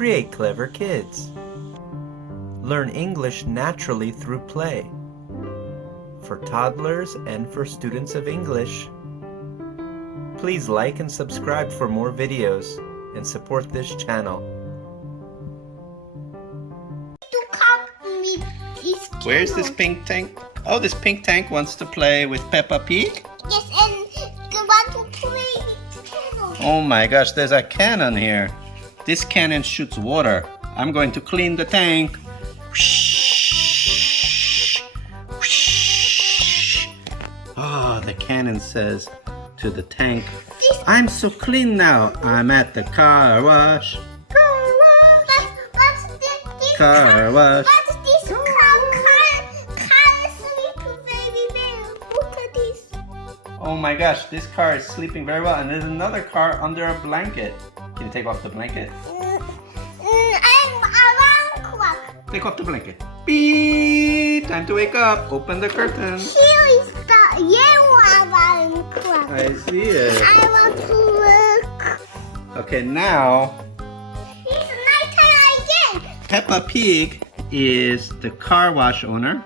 Create clever kids. Learn English naturally through play. For toddlers and for students of English. Please like and subscribe for more videos and support this channel. Where's this pink tank? Oh, this pink tank wants to play with Peppa Pig? Yes, and you want to play with cannon. Oh my gosh, there's a cannon here. This cannon shoots water. I'm going to clean the tank. Oh, the cannon says to the tank, I'm so clean now. I'm at the car wash. Car wash. Oh my gosh, this car is sleeping very well, and there's another car under a blanket. Can you take off the blanket? I'm alarm clock. Take off the blanket. Beep! Time to wake up. Open the curtain. Here is the yellow alarm clock. I see it. I want to look. Okay, now It's nighttime again. Peppa Pig is the car wash owner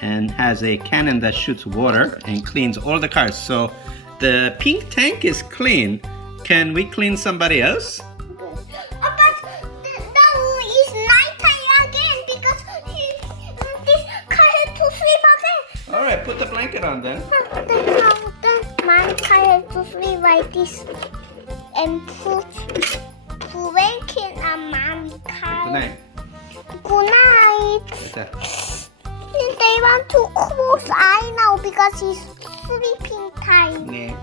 and has a cannon that shoots water and cleans all the cars. So the pink tank is clean. Can we clean somebody else? But now it's nighttime again because this car had to sleep again. All right, put the blanket on then. My car had to sleep like this and put blanket on mom's car. Good night. Good night. What's that? They want to close eye now because it's sleeping time. Yeah.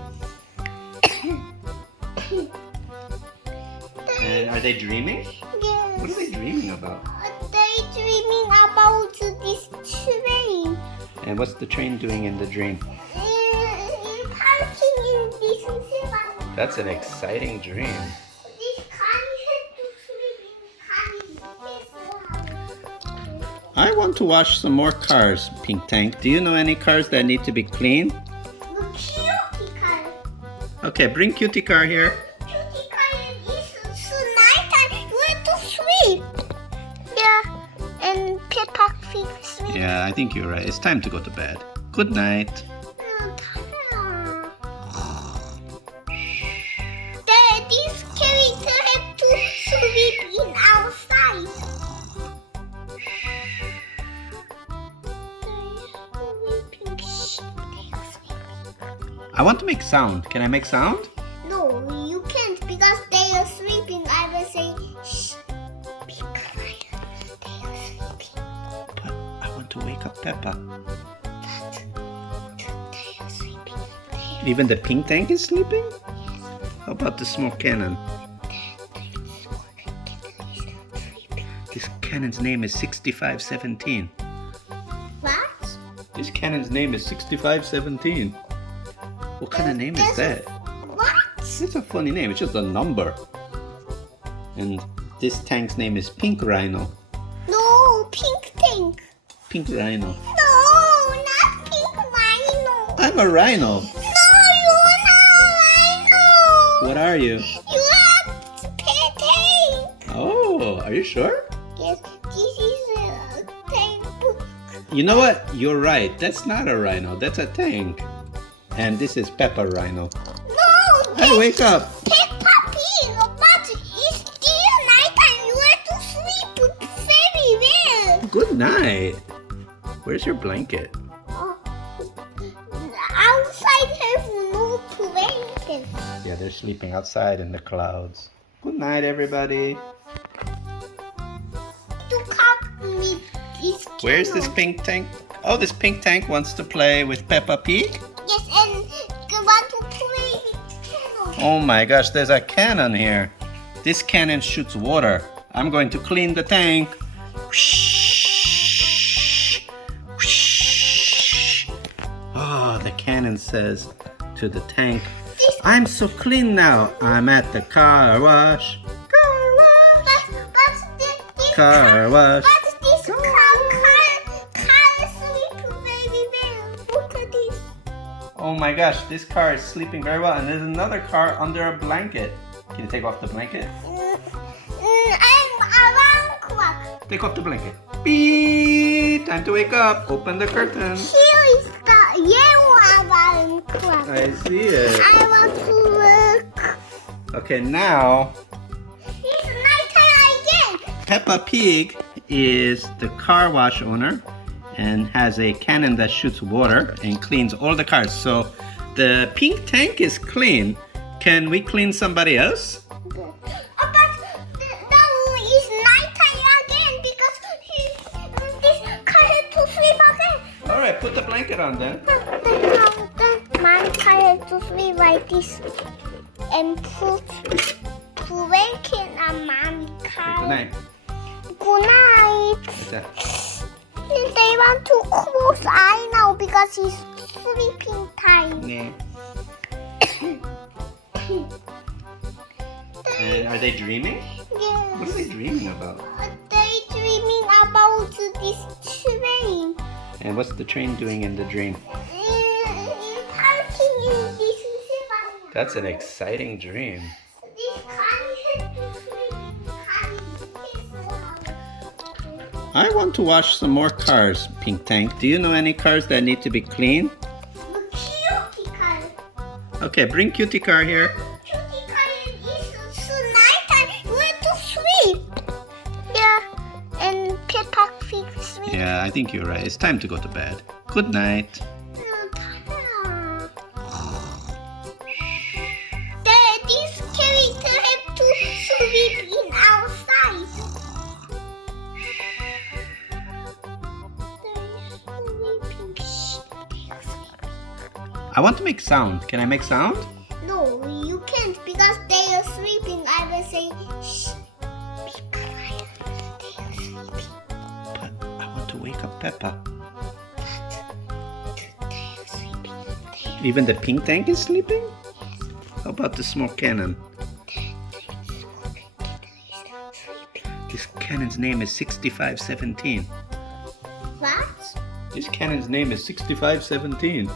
And are they dreaming? Yes. What are they dreaming about? They dreaming about this train. And what's the train doing in the dream? Parking in this river. That's an exciting dream. This car had to sleep in this. I want to wash some more cars, Pink Tank. Do you know any cars that need to be cleaned? The cutie car. Okay, bring Cutie Car here. Cutie car is nighttime. You have to sleep. Yeah, and Peppa Pig sleep. Yeah, I think you're right. It's time to go to bed. Good night. This character had to sleep in outside. I want to make sound. Can I make sound? No, you can't because they are sleeping. I will say, shh, be quiet. They are sleeping. But I want to wake up Peppa. They are sleeping. Even the Pink Tank is sleeping? How about the small cannon? This cannon's name is 6517. What? This cannon's name is 6517. What kind of name is that? What? It's a funny name. It's just a number. And this tank's name is Pink Rhino. No, pink tank. Pink Rhino. No, not pink rhino. I'm a rhino. No, you're not rhino. What are you? You are pink tank. Oh, are you sure? Yes, this is a tank book. You know what? You're right. That's not a rhino. That's a tank. And this is Peppa Rhino. No, Hey, wake up. Peppa Pig, but it's still nighttime. You have to sleep very well. Good night. Where's your blanket? Outside have no blanket. Yeah, they're sleeping outside in the clouds. Good night, everybody. To come with this Where's this cannon. pink tank? Oh, this pink tank wants to play with Peppa Pig? Yes, and you want to play with cannon. Oh my gosh, there's a cannon here. This cannon shoots water. I'm going to clean the tank. Oh, the cannon says to the tank, I'm so clean now. I'm at the car wash. Car wash. But this car sleep very well. Look at this. Oh my gosh, this car is sleeping very well, and there's another car under a blanket. Can you take off the blanket? I'm Take off the blanket. Beep! Time to wake up. Open the curtain. Here is the yellow alarm clock. I see it. I want to look. Okay, now It's nighttime again. Peppa Pig is the car wash owner and has a cannon that shoots water and cleans all the cars. So the pink tank is clean. Can we clean somebody else? But no, it's nighttime again because this car has to sleep again. All right, put the blanket on then. My car has to sleep like this and put blanket on mom's car. Good night. Good night. What's that? They want to close eye now because it's sleeping time. Yeah. And are they dreaming? What are they Yes. dreaming about? They dreaming about this train. And what's the train doing in the dream? Parking in this river. That's an exciting dream. This car has to sleep. I want to wash some more cars, Pink Tank. Do you know any cars that need to be clean? The cutie car. Okay, bring Cutie Car here. Cutie car is so nighttime. You have to sleep. Yeah, and Peppa Pig sleep. Yeah, I think you're right. It's time to go to bed. Good night. This character have to sleep in outside. I want to make sound. Can I make sound? No, you can't because they are sleeping. I will say, shh, be quiet. They are sleeping. But I want to wake up Peppa. They are sleeping. Even the Pink Tank is sleeping? How about the small cannon? This cannon's name is 6517. What? This cannon's name is 6517.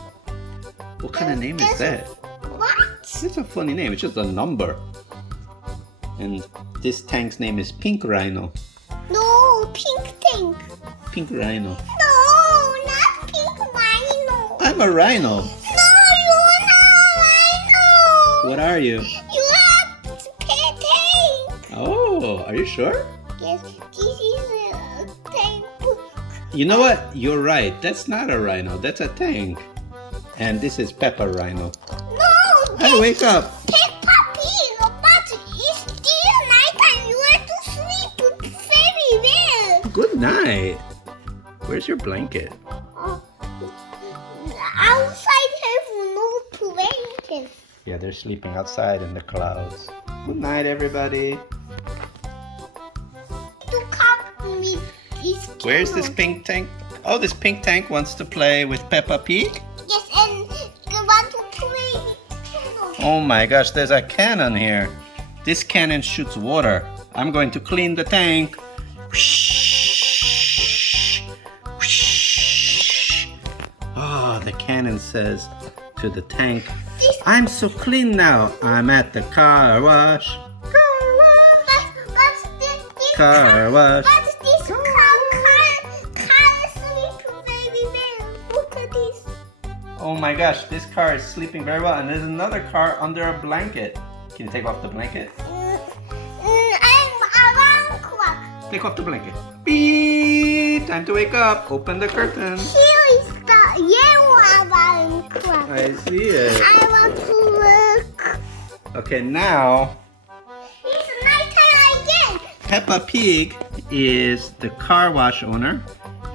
What kind of name is that? What? It's a funny name. It's just a number. And this tank's name is Pink Rhino. No, pink tank. Pink Rhino. No, not pink rhino. I'm a rhino. No, you're not rhino. What are you? You are pink tank. Oh, are you sure? Yes, this is a tank book. You know what? You're right. That's not a rhino. That's a tank. And this is Peppa Rhino. No, Hey, wake up! Peppa Pig, but it's still nighttime. You have to sleep very well. Good night. Where's your blanket? Outside have no blanket. Yeah, they're sleeping outside in the clouds. Good night, everybody. To come with this Where's this candle. pink tank? Oh, this pink tank wants to play with Peppa Pig? Yes, and you want to play with candle. Oh my gosh, there's a cannon here. This cannon shoots water. I'm going to clean the tank. Oh, the cannon says to the tank, I'm so clean now. I'm at the car wash. But this Car wash. But this car sleep very well. Look at this. Oh my gosh, this car is sleeping very well. And there's another car under a blanket. Can you take off the blanket? I'm alarm clock. Take off the blanket. Beep! Time to wake up. Open the curtain. Here is the yellow alarm clock. I see it. I want to look. Okay, now It's nighttime again. Peppa Pig is the car wash owner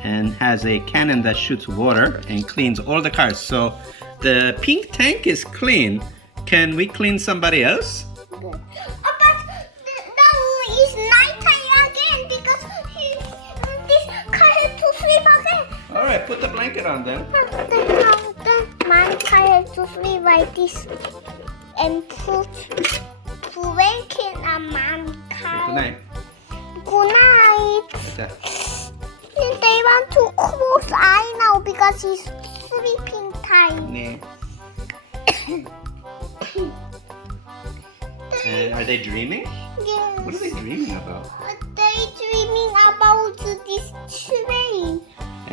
and has a cannon that shoots water and cleans all the cars. So the pink tank is clean. Can we clean somebody else? But no, it's nighttime again because this car has to sleep again. All right, put the blanket on then. My car has to sleep like this and put blanket on mom's car. Good night. Good night. What's that? They want to close eye now because it's sleeping time. Yeah. And are they dreaming? Yes. What are they dreaming about? They dreaming about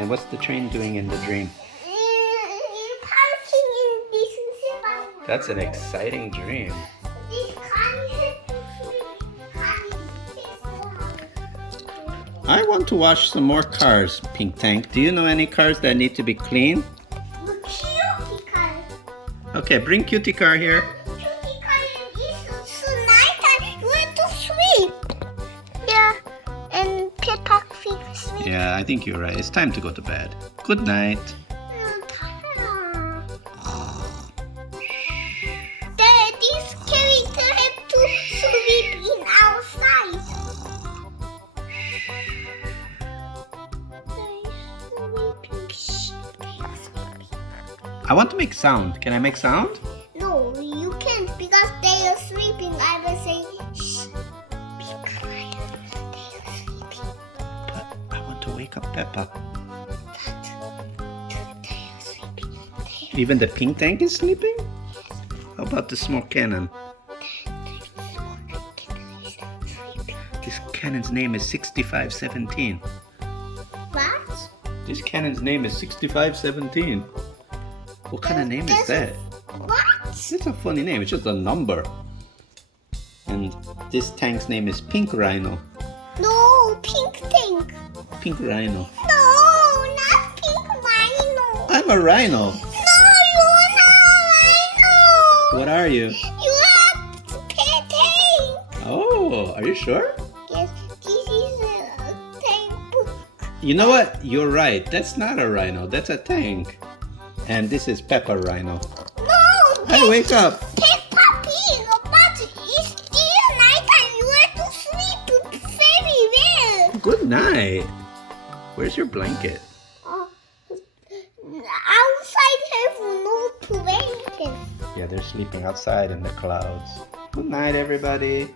And what's the train doing in the dream? Parking in this. That's an exciting dream. This I want to wash some more cars, Pink Tank. Do you know any cars that need to be clean? cutie car. Okay, bring Cutie Car here. Cutie car is nighttime. You have to sleep. Yeah, and Peppa Pig sleep. Yeah, I think you're right. It's time to go to bed. Good night. This character have to sleep in outside. I want to make sound. Can I make sound? No, you can't because they are sleeping. I will say, shh, be quiet. They are sleeping. But I want to wake up Peppa. They are sleeping. Even the Pink Tank is sleeping? How about the small cannon? This cannon's name is 6517. What? This cannon's name is 6517. What kind of name is that? What? It's a funny name. It's just a number. And this tank's name is Pink Rhino. No, pink tank. Pink Rhino. No, not pink rhino. I'm a rhino. No, you're not rhino. What are you? You have to pay tank. Oh, are you sure? Yes, this is a tank book. You know what? You're right. That's not a rhino. That's a tank. And this is Peppa Rhino. No, Hey, wake up. Peppa Pig, but it's still nighttime. You have to sleep very well. Good night. Where's your blanket? Outside have no blanket. Yeah, they're sleeping outside in the clouds. Good night, everybody.